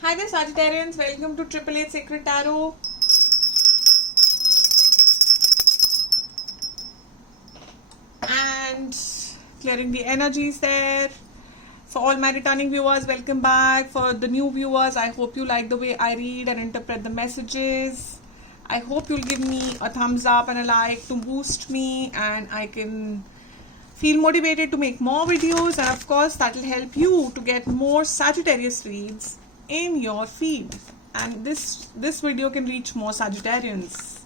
Hi there Sagittarians, welcome to Triple Eight Sacred Tarot. And clearing the energies there. For all my returning viewers, welcome back. For the new viewers, I hope you like the way I read and interpret the messages. I hope you'll give me a thumbs up and a like to boost me and I can feel motivated to make more videos, and of course that will help you to get more Sagittarius reads in your feed, and this video can reach more Sagittarians.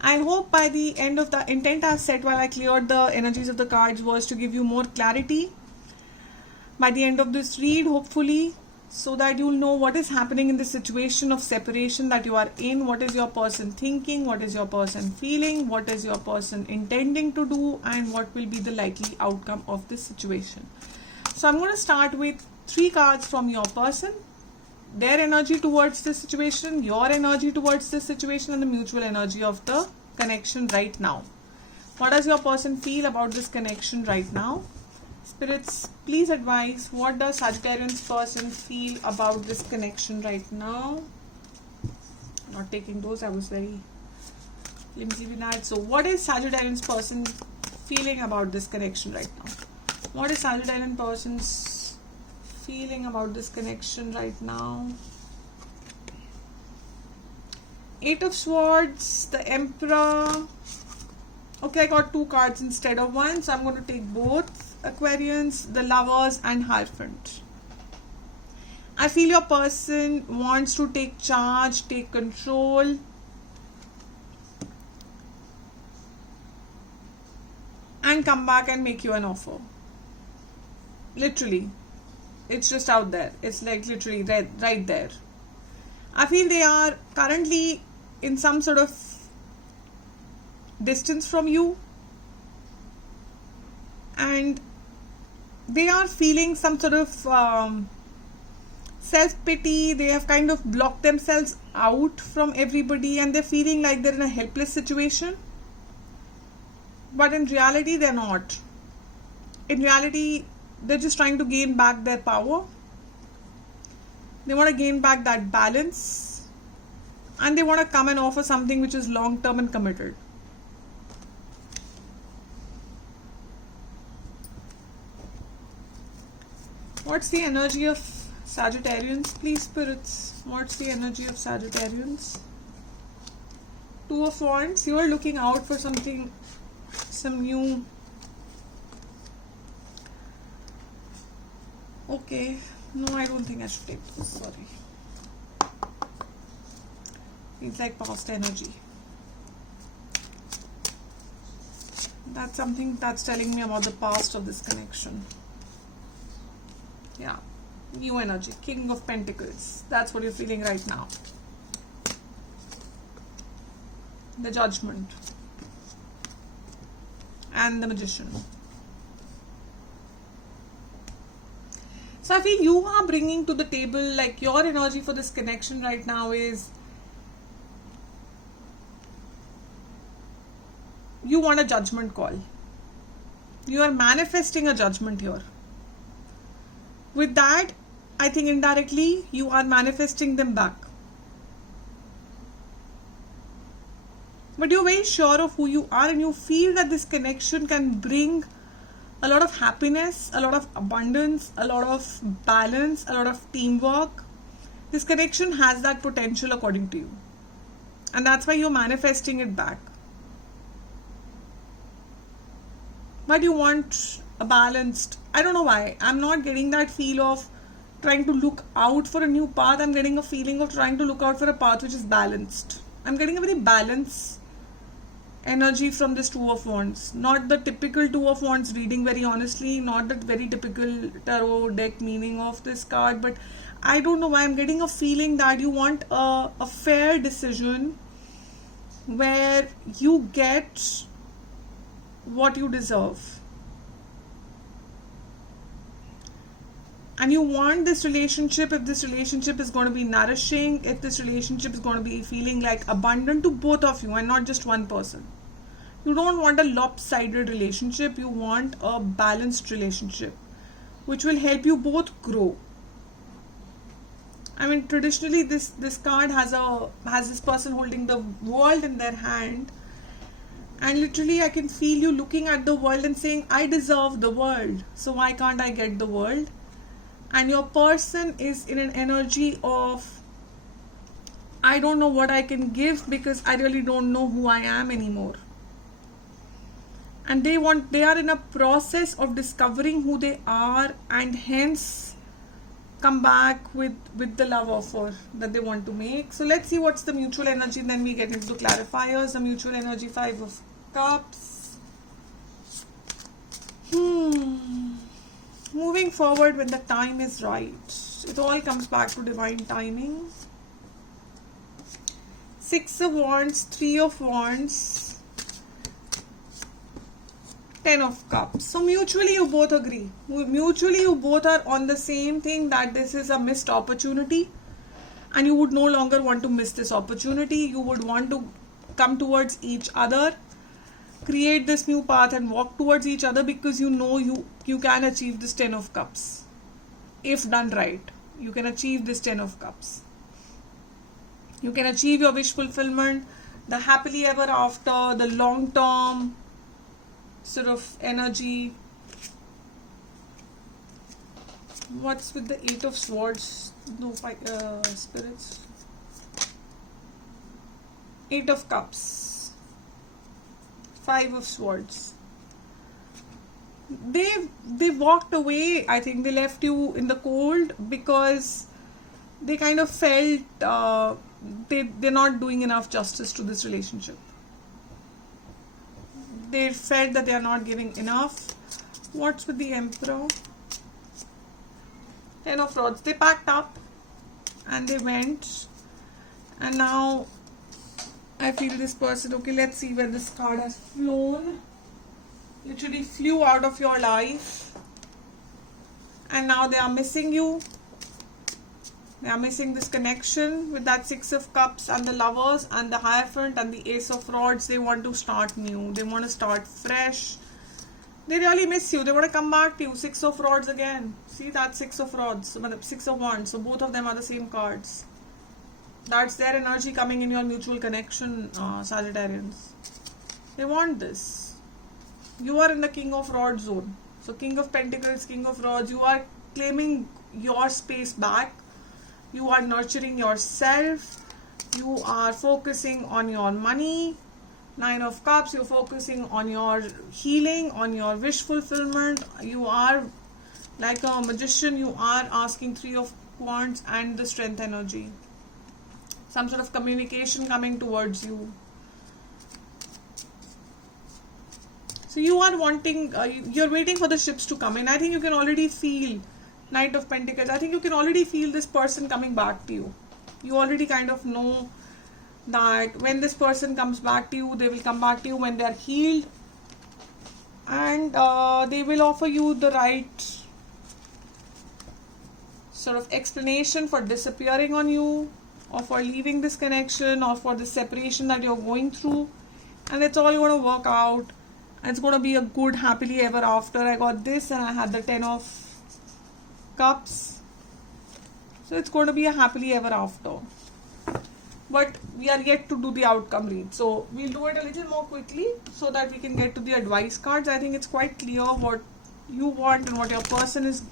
I hope by the end of the intent I set while I cleared the energies of the cards was to give you more clarity by the end of this read, hopefully, so that you'll know what is happening in the situation of separation that you are in, what is your person thinking, what is your person feeling, what is your person intending to do, and what will be the likely outcome of this situation. So I'm going to start with 3 cards from your person, their energy towards this situation, your energy towards this situation, and the mutual energy of the connection right now. What does your person feel about this connection right now? Spirits, please advise, what does Sagittarian's person feel about this connection right now? Not taking those, I was very flimsy with that. So what is Sagittarian's person feeling about this connection right now? What is Sagittarian person's feeling about this connection right now? 8 of Swords, the Emperor. Okay, I got 2 cards instead of 1, so I'm going to take both. Aquarians, the Lovers, and Hierophant. I feel your person wants to take charge, take control, and come back and make you an offer. Literally, it's just out there. It's like literally right there. I feel they are currently in some sort of distance from you, and they are feeling some sort of self-pity. They have kind of blocked themselves out from everybody, and they're feeling like they're in a helpless situation. But in reality, they're not. In reality, they're just trying to gain back their power. They want to gain back that balance, and they want to come and offer something which is long-term and committed. What's the energy of Sagittarians, please, spirits? What's the energy of Sagittarians? 2 of Wands. You are looking out for something, some new. Okay. No, I don't think I should take this. Sorry. Feels like past energy. That's something that's telling me about the past of this connection. Yeah, new energy, King of Pentacles. That's what you're feeling right now. The Judgment and the Magician. So I feel you are bringing to the table, like, your energy for this connection right now is you want a judgment call. You are manifesting a judgment here. With that, I think indirectly you are manifesting them back. But you're very sure of who you are, and you feel that this connection can bring a lot of happiness, a lot of abundance, a lot of balance, a lot of teamwork. This connection has that potential according to you. And that's why you're manifesting it back. But you want a balanced, I don't know why, I'm not getting that feel of trying to look out for a new path. I'm getting a feeling of trying to look out for a path which is balanced. I'm getting a very balanced energy from this 2 of Wands. Not the typical 2 of Wands reading, very honestly, not that very typical tarot deck meaning of this card, but I don't know why I'm getting a feeling that you want a fair decision where you get what you deserve. And you want this relationship, if this relationship is going to be nourishing, if this relationship is going to be feeling like abundant to both of you and not just one person. You don't want a lopsided relationship, you want a balanced relationship which will help you both grow. I mean, traditionally this card has this person holding the world in their hand, and literally I can feel you looking at the world and saying, I deserve the world, so why can't I get the world? And your person is in an energy of, I don't know what I can give because I really don't know who I am anymore. And they are in a process of discovering who they are, and hence come back with the love offer that they want to make. So let's see what's the mutual energy, and then we get into the clarifiers. The mutual energy, 5 of Cups. Moving forward when the time is right. It all comes back to divine timing. 6 of Wands, 3 of Wands, 10 of Cups. So mutually you both agree. Mutually you both are on the same thing, that this is a missed opportunity and you would no longer want to miss this opportunity. You would want to come towards each other, create this new path and walk towards each other, because you know you can achieve this 10 of Cups. If done right, you can achieve this 10 of Cups. You can achieve your wish fulfillment, the happily ever after, the long term sort of energy. What's with the 8 of Swords? No, spirits. 8 of Cups, 5 of Swords. They walked away. I think they left you in the cold because they kind of felt they're not doing enough justice to this relationship. They felt that they are not giving enough. What's with the Emperor? 10 of Rods. They packed up and they went, and now I feel this person, okay, let's see where this card has flown. Literally flew out of your life, and now they are missing you. They are missing this connection with that 6 of Cups and the Lovers and the Hierophant and the Ace of Rods. They want to start new. They want to start fresh. They really miss you. They want to come back to you. 6 of Rods again. See that 6 of Rods, 6 of Wands. So both of them are the same cards. That's their energy coming in your mutual connection, Sagittarians. They want this. You are in the King of Rods zone. So King of Pentacles, King of Rods. You are claiming your space back. You are nurturing yourself. You are focusing on your money. 9 of Cups, you're focusing on your healing, on your wish fulfillment. You are like a magician. You are asking 3 of Wands and the Strength energy. Some sort of communication coming towards you. So you are wanting, you're waiting for the ships to come in. I think you can already feel Knight of Pentacles. I think you can already feel this person coming back to you. You already kind of know that when this person comes back to you, they will come back to you when they are healed, and they will offer you the right sort of explanation for disappearing on you, or for leaving this connection, or for the separation that you're going through, and it's all going to work out. It's going to be a good happily ever after. I got this and I had the 10 of Cups. So it's going to be a happily ever after. But we are yet to do the outcome read. So we'll do it a little more quickly so that we can get to the advice cards. I think it's quite clear what you want and what your person is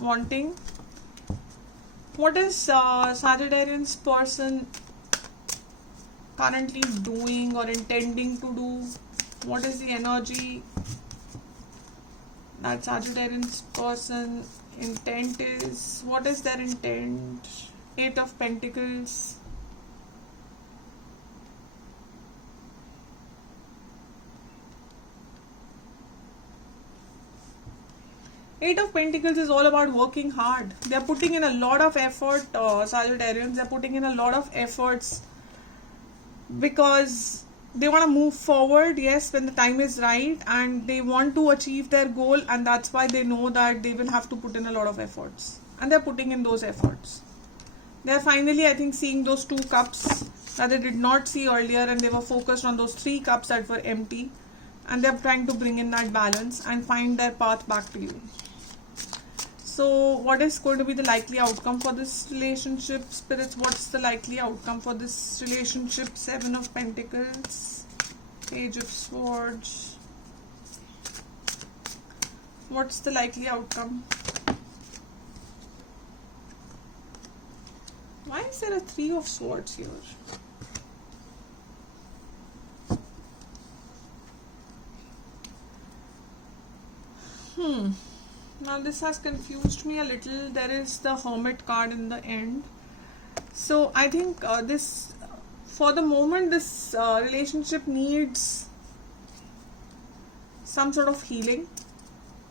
wanting. What is Sagittarian's person currently doing or intending to do? What is the energy that Sagittarian's person intent is? What is their intent? 8 of Pentacles. Eight of Pentacles is all about working hard. They are putting in a lot of effort, Sagittarians. They are putting in a lot of efforts because they want to move forward, yes, when the time is right, and they want to achieve their goal, and that's why they know that they will have to put in a lot of efforts, and they're putting in those efforts. They're finally, I think, seeing those 2 cups that they did not see earlier, and they were focused on those 3 cups that were empty, and they're trying to bring in that balance and find their path back to you. So what is going to be the likely outcome for this relationship, spirits? What's the likely outcome for this relationship? 7 of Pentacles, Page of Swords. What's the likely outcome? Why is there a 3 of Swords here? Now this has confused me a little. There is the Hermit card in the end. So I think for the moment, this relationship needs some sort of healing.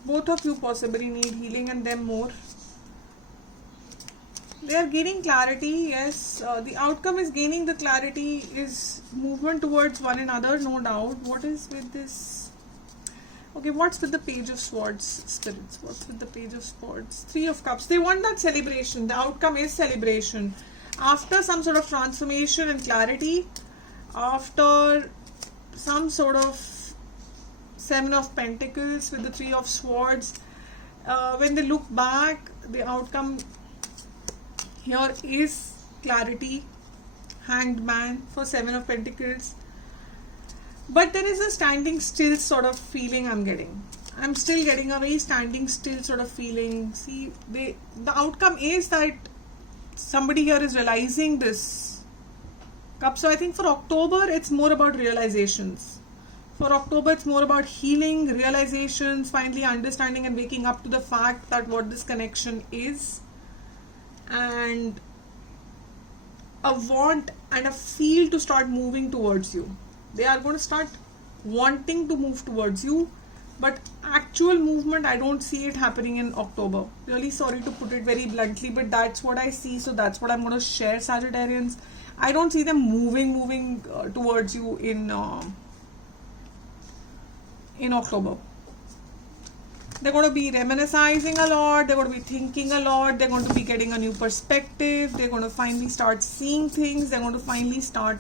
Both of you possibly need healing, and them more. They are gaining clarity, yes. The outcome is gaining the clarity, is movement towards one another, no doubt. What is with this? Okay, what's with the Page of Swords, spirits? What's with the Page of Swords? 3 of Cups. They want that celebration. The outcome is celebration. After some sort of transformation and clarity, after some sort of 7 of Pentacles with the 3 of Swords, when they look back, the outcome here is clarity. Hanged Man for 7 of Pentacles. But there is a standing still sort of feeling I'm getting. I'm still getting a very standing still sort of feeling. See, the outcome is that somebody here is realizing this cup. So I think for October, it's more about realizations. For October, it's more about healing, realizations, finally understanding and waking up to the fact that what this connection is. And a want and a feel to start moving towards you. They are going to start wanting to move towards you, but actual movement, I don't see it happening in October. Really sorry to put it very bluntly, but that's what I see. So that's what I'm going to share, Sagittarians. I don't see them moving towards you in October. They're going to be reminiscing a lot. They're going to be thinking a lot. They're going to be getting a new perspective. They're going to finally start seeing things. They're going to finally start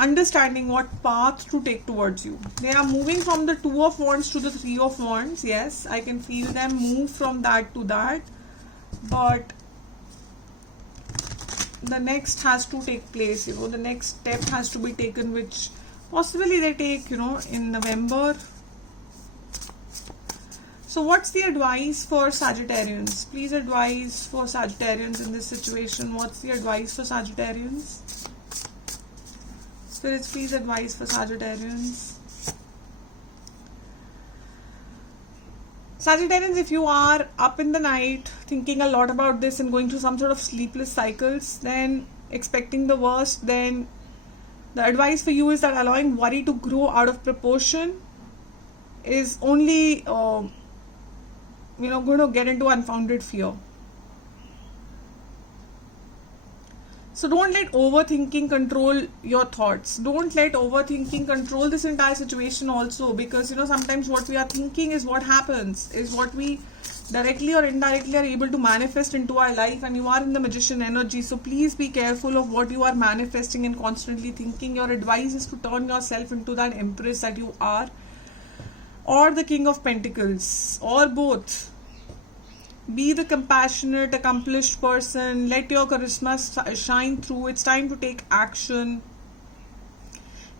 understanding what path to take towards you. They are moving from the 2 of Wands to the 3 of Wands. Yes, I can feel them move from that to that. But the next has to take place, the next step has to be taken, which possibly they take, in November. So what's the advice for Sagittarians? Please advise for Sagittarians in this situation. What's the advice for Sagittarians? Spirits, please advise for Sagittarians. Sagittarians, if you are up in the night thinking a lot about this and going through some sort of sleepless cycles, then expecting the worst, then the advice for you is that allowing worry to grow out of proportion is only going to get into unfounded fear. So don't let overthinking control your thoughts. Don't let overthinking control this entire situation also, because sometimes what we are thinking is what happens, is what we directly or indirectly are able to manifest into our life, and you are in the Magician energy. So please be careful of what you are manifesting and constantly thinking. Your advice is to turn yourself into that Empress that you are, or the King of Pentacles, or both. Be the compassionate, accomplished person. Let your charisma shine through. It's time to take action.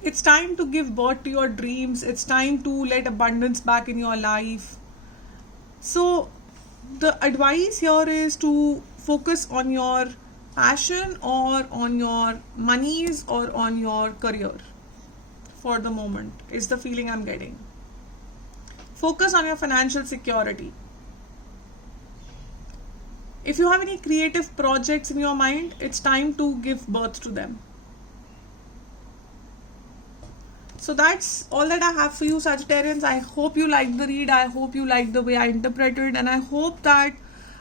It's time to give birth to your dreams. It's time to let abundance back in your life. So the advice here is to focus on your passion or on your monies or on your career for the moment, is the feeling I'm getting. Focus on your financial security. If you have any creative projects in your mind, it's time to give birth to them. So that's all that I have for you, Sagittarians. I hope you liked the read. I hope you liked the way I interpreted, and I hope that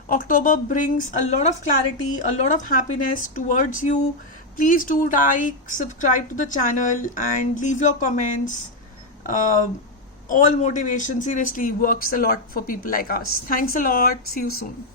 October brings a lot of clarity, a lot of happiness towards you. Please do like, subscribe to the channel, and leave your comments. All motivation seriously works a lot for people like us. Thanks a lot. See you soon.